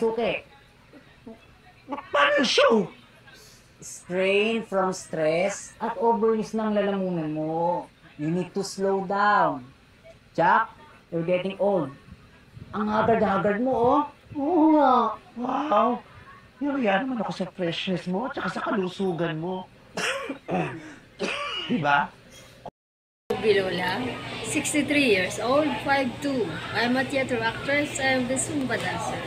Suki. Paano show? Strain from stress at overuse ng lalamunan mo. You need to slow down. Jack, you're getting old. Ang haggard-haggard mo, oh. Oo nga. Wow. Yaya naman ako sa freshness mo at saka sa kalusugan mo. Diba? Bilola, 63 years old, 5'2". I'm a theater actress and the Zumba dancer.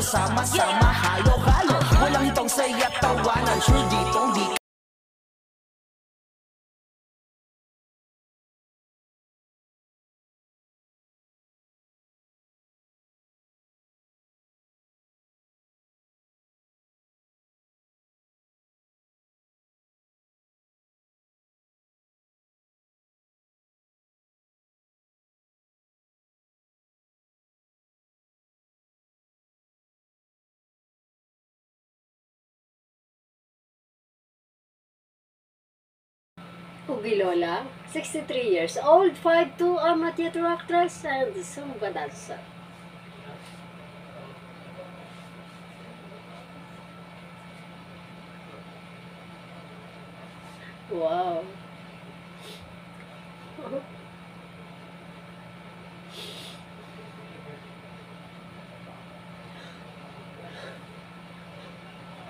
Sama-sama, halo-halo. Walang itong saya't tawanan. Sure ditong di Ugilola, 63 years old, 5'2". I'm a theater actress and the Zumba dancer. Wow.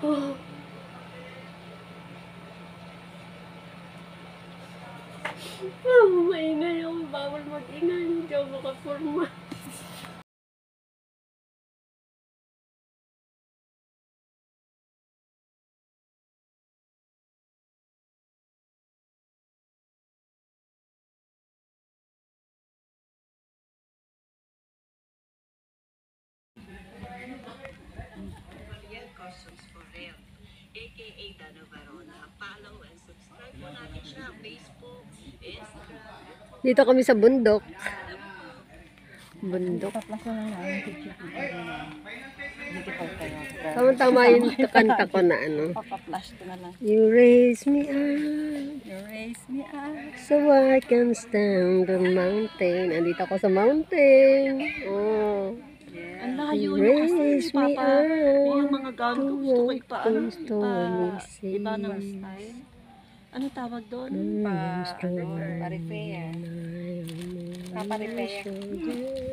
Oh. Maingay ako. Bawal mag-ingay. Hindi ako makaporma. Customs for Rare, aka Dano Verona. Follow and subscribe mo natin siya. Facebook, Instagram. Dito kami sa bundok. Bundok. Tama-tama yung kanta ko na ano. You raise me up. You raise me up. So I can stand on mountain. Andito ako sa mountain. Oh. Ang layo nyo kasi, Papa. Yung mga gown ko gusto ko iba ng style. Ano tawag doon? Pa-repair. Pa-repair.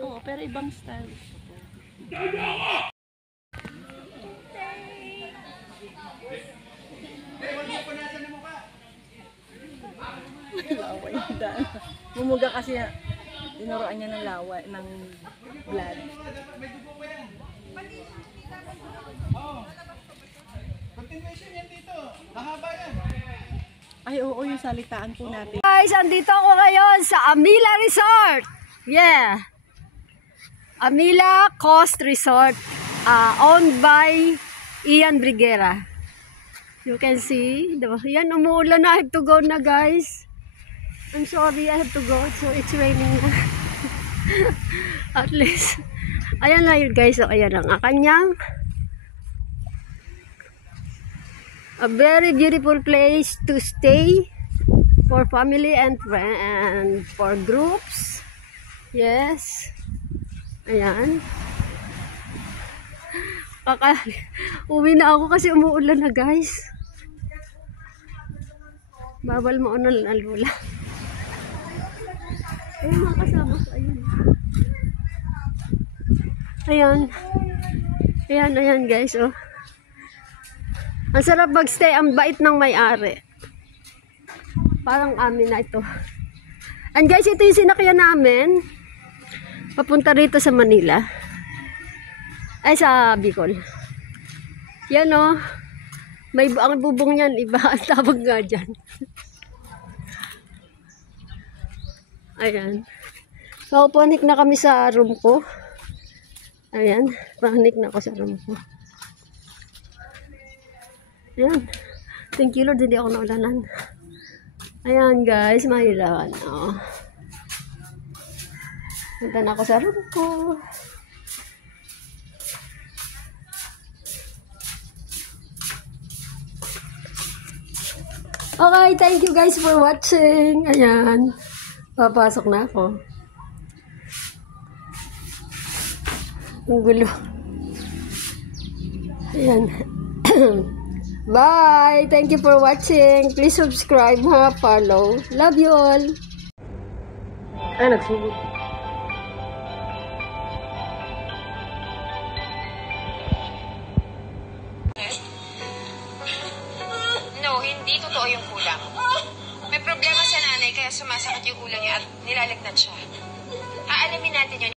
Oo, pero ibang style gusto ko. Laway yung daan. Bumuga kasi tinuruan niya ng laway, ng blood. Continuation yan dito. Mahaba yan. Ay, oo, yung salitaan po natin. Guys, andito ako ngayon sa Amila Resort. Yeah. Amila Coast Resort. Owned by Ian Briguera. You can see. Diba? Yan, umuulan na. I have to go na, guys. I'm sorry, I have to go. So, it's raining na. At least. Ayan na yun, guys. So, ayan ang kanyang. A very beautiful place to stay for family and friends and for groups. Yes. Ayan. Uwi na ako kasi umuulan na, guys. Bawal mo ano lalula. Ayun mga kasama ko. Ayun. Ayan. Ayan, ayan, guys. Oh. Ang sarap mag-stay, ang bait ng may-ari. Parang amin na ito. And guys, ito yung sinakyan namin. Papunta rito sa Manila. Ay, sa Bicol. Yan o. May ang bubong niyan, iba ang tawag nga dyan. Ayan. So, panik na kami sa room ko. Ayan. Panik na ako sa room ko. Ayan. Thank you Lord, hindi ako naulanan. Ayan guys, mahilan. Oh. Punta na ako sa room ko. Okay, thank you guys for watching. Ayan. Papasok na ako. Ang gulo. Ayan. Bye! Thank you for watching. Please subscribe, ha? Follow. Love you all. Ay, nagsugod. No, hindi totoo yung kulang. May problema sa nanay kaya sumasakit yung ulo niya at nilalagnat siya. Aalamin natin yun.